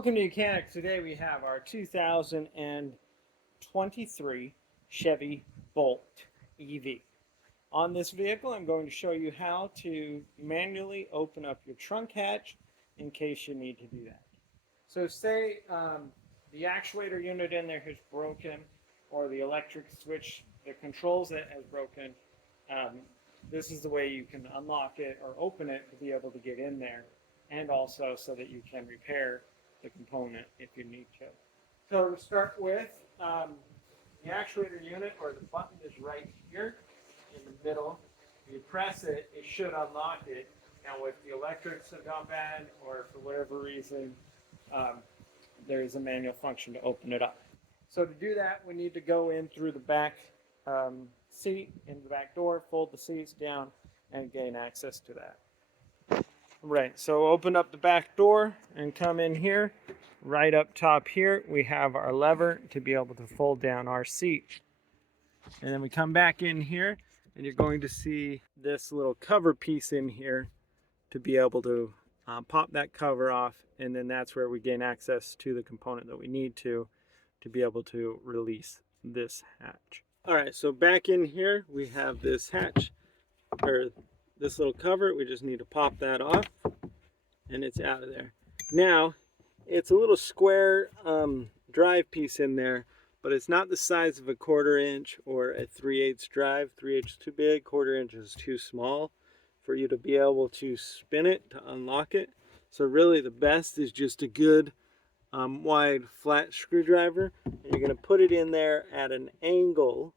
Welcome to Mechanics. Today we have our 2023 Chevy Bolt EV. On this vehicle, I'm going to show you how to manually open up your trunk hatch in case you need to do that. So say the actuator unit in there has broken, or the electric switch that controls it has broken. This is the way you can unlock it or open it to be able to get in there, and also so that you can repair the component if you need to. So to start with, the actuator unit, or the button, is right here in the middle. If you press it, it should unlock it. Now if the electrics have gone bad, or for whatever reason, there is a manual function to open it up. So to do that, we need to go in through the back seat, in the back door, fold the seats down, and gain access to that. Right, so open up the back door and come in here. Right up top here, we have our lever to be able to fold down our seat. And then we come back in here, and you're going to see this little cover piece in here to be able to pop that cover off, and then that's where we gain access to the component that we need to be able to release this hatch. All right, so back in here, we have this hatch, or this little cover. We just need to pop that off and it's out of there. Now it's a little square drive piece in there, but it's not the size of a 1/4 inch or a 3/8 drive. 3/8 is too big, 1/4 inch is too small for you to be able to spin it to unlock it. So really the best is just a good wide flat screwdriver, and you're going to put it in there at an angle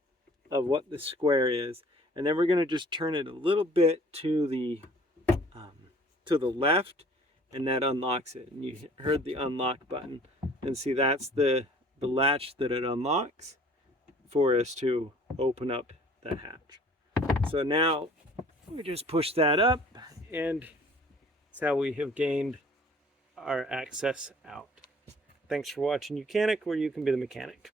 of what the square is. And then we're going to just turn it a little bit to the left, and that unlocks it. And you heard the unlock button. And see, that's the latch that it unlocks for us to open up the hatch. So now we just push that up, and that's how we have gained our access out. Thanks for watching Mechanic, where you can be the mechanic.